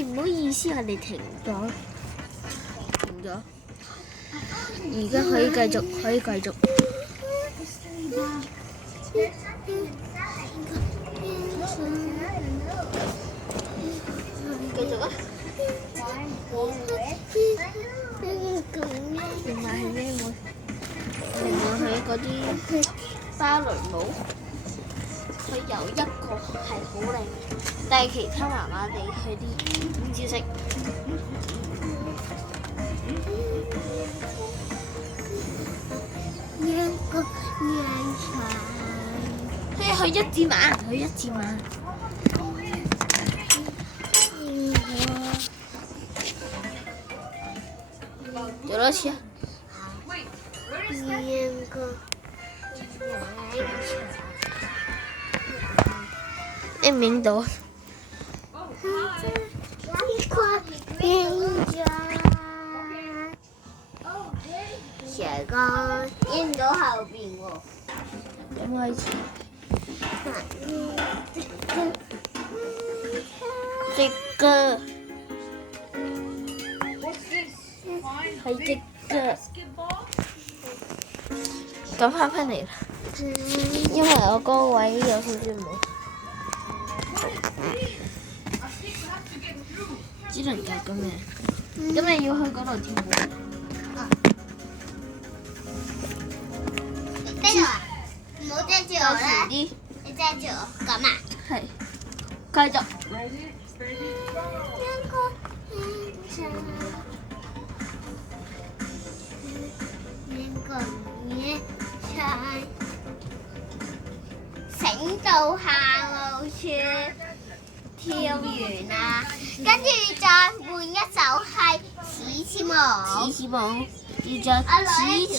唔好意思，我哋停咗。而家可以繼續，繼續啊！另外係咩帽？另外係嗰啲芭蕾舞，佢有一個係好靚，但係其他麻麻地，佢啲招式。佢一字馬，做多次啊！你明到？成個影到後邊喎。咁開始。隻腳係隻腳。咁翻嚟啦，因為我嗰個位有少少冇，只能夠咁樣。咁你要去嗰度跳舞。邊度啊？唔好遮住我啦！你遮住我，咁啊？係，繼續。醒到下路處跳完啦，跟住再換一首係似似舞。似似舞，要再似似。